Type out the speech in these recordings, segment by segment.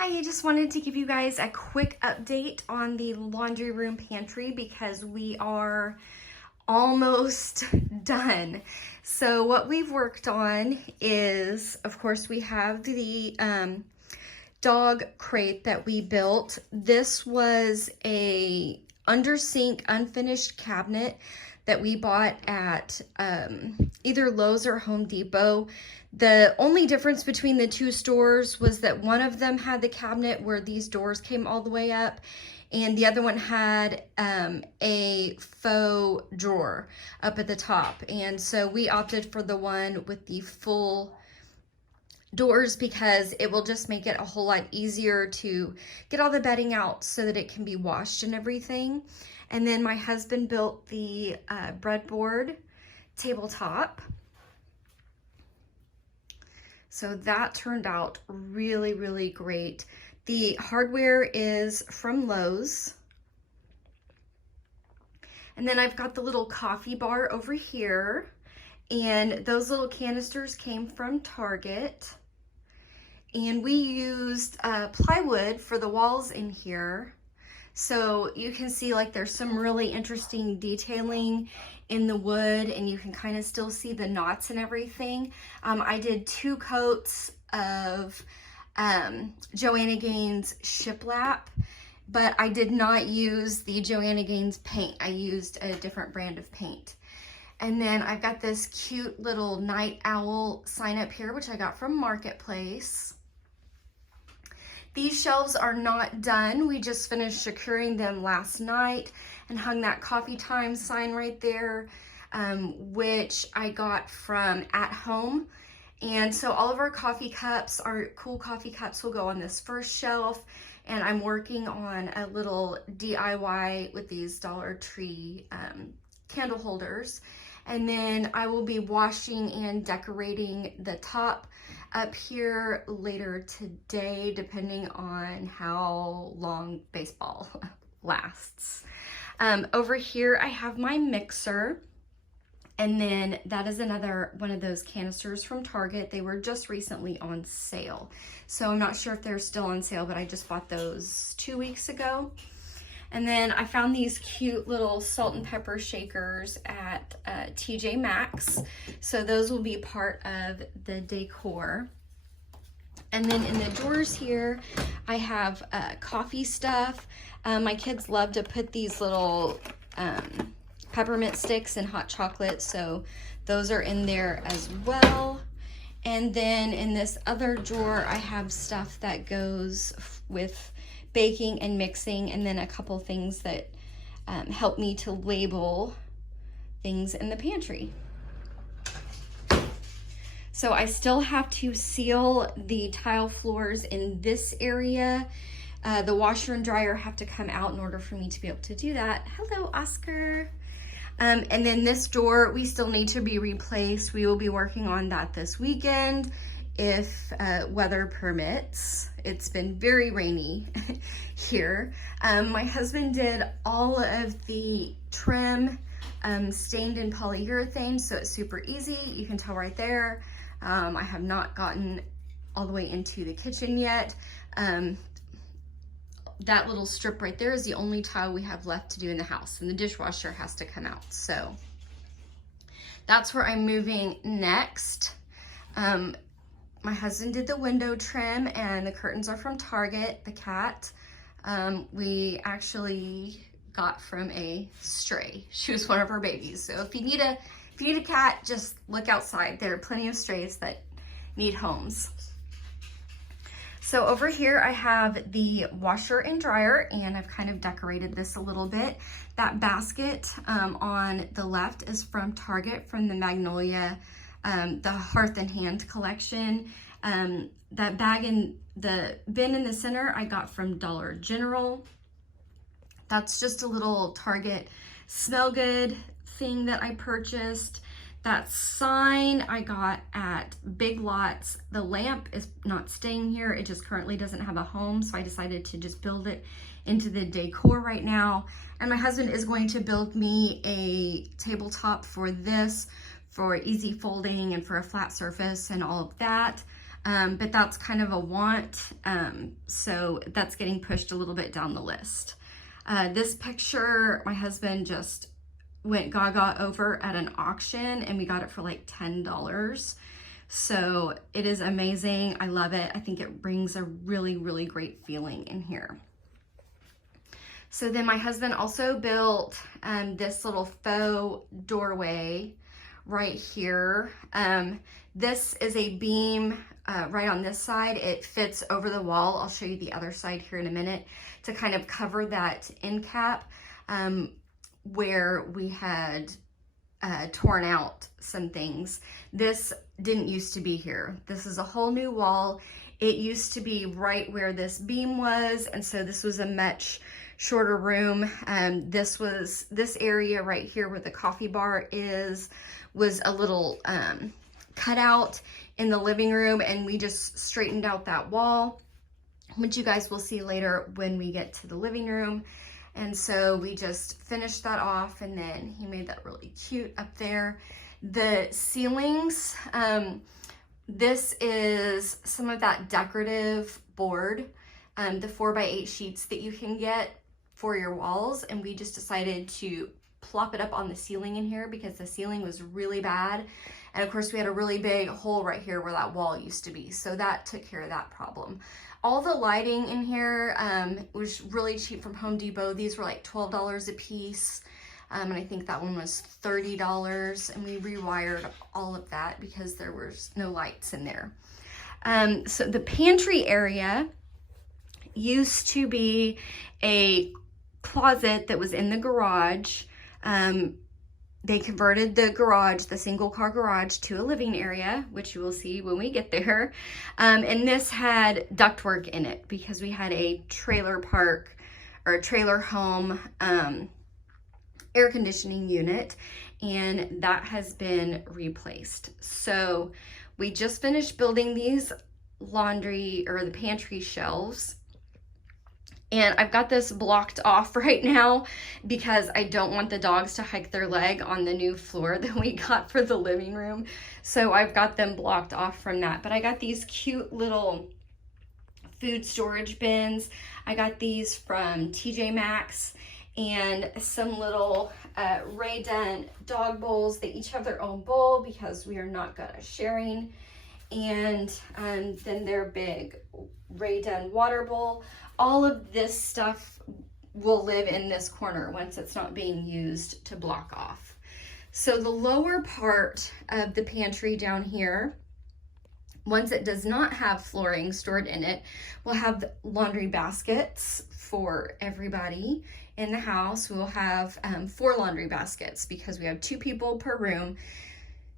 Hi, I just wanted to give you guys a quick update on the laundry room pantry because we are almost done. So what we've worked on is, of course, we have the dog crate that we built. This was a under sink unfinished cabinet that we bought at either Lowe's or Home Depot. The only difference between the two stores was that one of them had the cabinet where these doors came all the way up, and the other one had a faux drawer up at the top. And so we opted for the one with the full doors because it will just make it a whole lot easier to get all the bedding out so that it can be washed and everything. And then my husband built the breadboard tabletop. So that turned out really, really great. The hardware is from Lowe's. And then I've got the little coffee bar over here. And those little canisters came from Target. And we used plywood for the walls in here. So you can see like there's some really interesting detailing in the wood, and you can kind of still see the knots and everything. I did 2 coats of Joanna Gaines shiplap, but I did not use the Joanna Gaines paint. I used a different brand of paint. And then I've got this cute little night owl sign up here, which I got from Marketplace. These shelves are not done. We just finished securing them last night and hung that coffee time sign right there, which I got from At Home. And so all of our coffee cups, our cool coffee cups, will go on this first shelf. And I'm working on a little DIY with these Dollar Tree candle holders. And then I will be washing and decorating the top up here later today, depending on how long baseball lasts. Over here, I have my mixer. And then that is another one of those canisters from Target. They were just recently on sale. So I'm not sure if they're still on sale, but I just bought those 2 weeks ago. And then I found these cute little salt and pepper shakers at TJ Maxx. So those will be part of the decor. And then in the drawers here, I have coffee stuff. My kids love to put these little peppermint sticks in hot chocolate. So those are in there as well. And then in this other drawer, I have stuff that goes with baking and mixing, and then a couple things that help me to label things in the pantry. So I still have to seal the tile floors in this area. The washer and dryer have to come out in order for me to be able to do that. Hello, Oscar. And then this door, we still need to be replaced. We will be working on that this weekend if weather permits. It's been very rainy here. My husband did all of the trim stained in polyurethane, so it's super easy. You can tell right there. I have not gotten all the way into the kitchen yet. That little strip right there is the only tile we have left to do in the house, and the dishwasher has to come out. So that's where I'm moving next. My husband did the window trim, and the curtains are from Target. The cat, we actually got from a stray. She was one of our babies. So if you need a cat, just look outside. There are plenty of strays that need homes. So over here I have the washer and dryer, and I've kind of decorated this a little bit. That basket on the left is from Target, from the Magnolia, the Hearth and Hand collection. That bag in the bin in the center I got from Dollar General. That's just a little Target smell good thing that I purchased. That sign I got at Big Lots. The lamp is not staying here. It just currently doesn't have a home, so I decided to just build it into the decor right now. And my husband is going to build me a tabletop for this, for easy folding and for a flat surface and all of that. but that's kind of a want. So that's getting pushed a little bit down the list. This picture, my husband just went gaga over at an auction, and we got it for like $10. So it is amazing. I love it. I think it brings a really, really great feeling in here. So then my husband also built this little faux doorway right here. This is a beam right on this side. It fits over the wall. I'll show you the other side here in a minute to kind of cover that end cap where we had torn out some things. This didn't used to be here. This is a whole new wall. It used to be right where this beam was, and so this was a much shorter room. This area right here where the coffee bar is was a little cutout in the living room, and we just straightened out that wall, which you guys will see later when we get to the living room. And so we just finished that off, and then he made that really cute up there. The ceilings, this is some of that decorative board, the 4x8 sheets that you can get for your walls, and we just decided to plop it up on the ceiling in here because the ceiling was really bad. And of course we had a really big hole right here where that wall used to be, so that took care of that problem. All the lighting in here was really cheap from Home Depot. These were like $12 a piece, and I think that one was $30, and we rewired all of that because there was no lights in there. So the pantry area used to be a closet that was in the garage. They converted the garage, the single car garage, to a living area, which you will see when we get there. And this had ductwork in it because we had a trailer park or a trailer home air conditioning unit, and that has been replaced. So we just finished building these laundry or the pantry shelves. And I've got this blocked off right now because I don't want the dogs to hike their leg on the new floor that we got for the living room. So I've got them blocked off from that. But I got these cute little food storage bins. I got these from TJ Maxx, and some little Ray Dunn dog bowls. They each have their own bowl because we are not good at sharing. And then their big Ray Dunn water bowl. All of this stuff will live in this corner once it's not being used to block off. So the lower part of the pantry down here, once it does not have flooring stored in it, will have laundry baskets for everybody in the house. We'll have 4 laundry baskets because we have 2 people per room.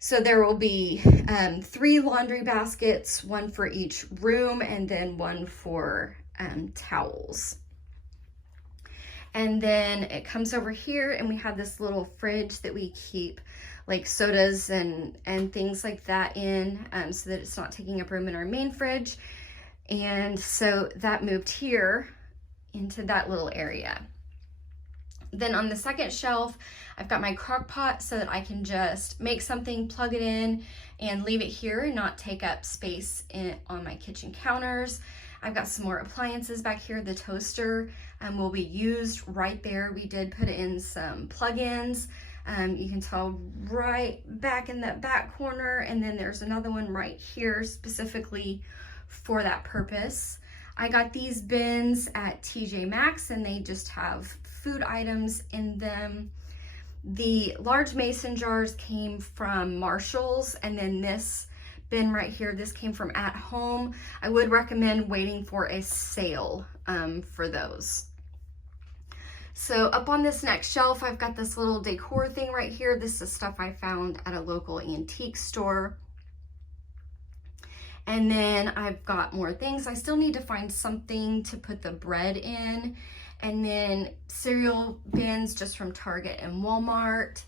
So there will be 3 laundry baskets, 1 for each room, and then 1 for towels. And then it comes over here, and we have this little fridge that we keep like sodas and things like that in, so that it's not taking up room in our main fridge. And so that moved here into that little area. Then on the second shelf, I've got my crock pot so that I can just make something, plug it in, and leave it here and not take up space on my kitchen counters. I've got some more appliances back here. The toaster will be used right there. We did put in some plug-ins. You can tell right back in that back corner, and then there's another one right here specifically for that purpose. I got these bins at TJ Maxx, and they just have food items in them. The large mason jars came from Marshall's, and then this bin right here, this came from At Home. I would recommend waiting for a sale for those. So up on this next shelf, I've got this little decor thing right here. This is stuff I found at a local antique store. And then I've got more things. I still need to find something to put the bread in. And then cereal bins just from Target and Walmart.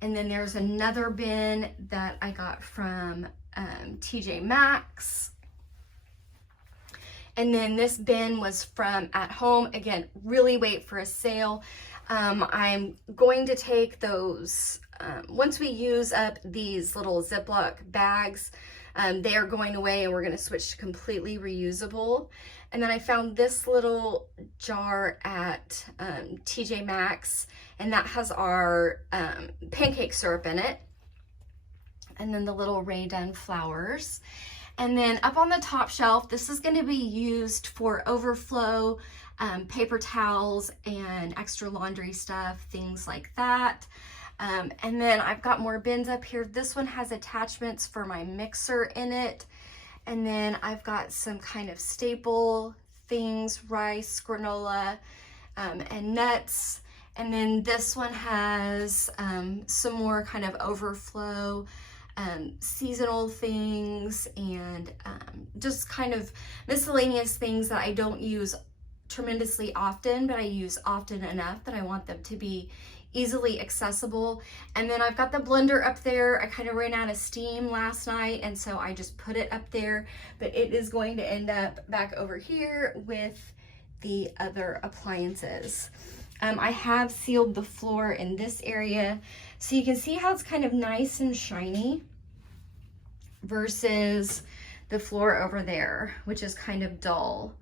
And then there's another bin that I got from TJ Maxx. And then this bin was from At Home. Again, really wait for a sale. I'm going to take those, once we use up these little Ziploc bags, They are going away and we're going to switch to completely reusable. And then I found this little jar at TJ Maxx, and that has our pancake syrup in it. And then the little Rae Dunn flowers. And then up on the top shelf, this is going to be used for overflow paper towels and extra laundry stuff, things like that. And then I've got more bins up here. This one has attachments for my mixer in it. And then I've got some kind of staple things, rice, granola, and nuts. And then this one has some more kind of overflow seasonal things and just kind of miscellaneous things that I don't use tremendously often, but I use often enough that I want them to be easily accessible. And then I've got the blender up there. I kind of ran out of steam last night, and so I just put it up there, but it is going to end up back over here with the other appliances. I have sealed the floor in this area, so you can see how it's kind of nice and shiny versus the floor over there, which is kind of dull.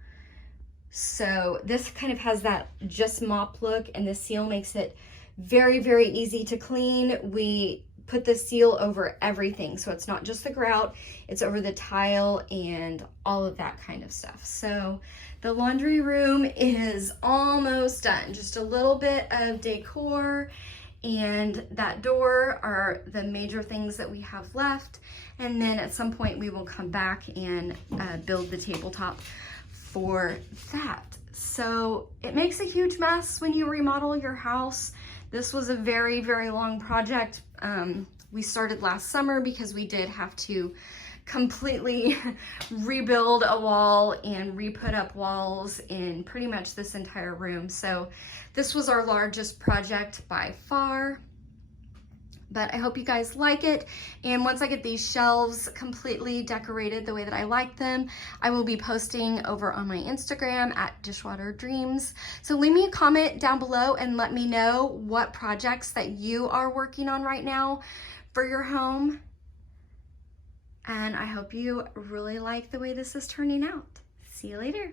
So this kind of has that just mop look, and the seal makes it very, very easy to clean. We put the seal over everything, so it's not just the grout, it's over the tile and all of that kind of stuff. So the laundry room is almost done. Just a little bit of decor, and that door are the major things that we have left. And then at some point we will come back and build the tabletop for that. So it makes a huge mess when you remodel your house. This was a very, very long project. We started last summer because we did have to completely rebuild a wall and re-put up walls in pretty much this entire room. So this was our largest project by far. But I hope you guys like it. And once I get these shelves completely decorated the way that I like them, I will be posting over on my Instagram at Dishwater Dreams. So leave me a comment down below and let me know what projects that you are working on right now for your home. And I hope you really like the way this is turning out. See you later.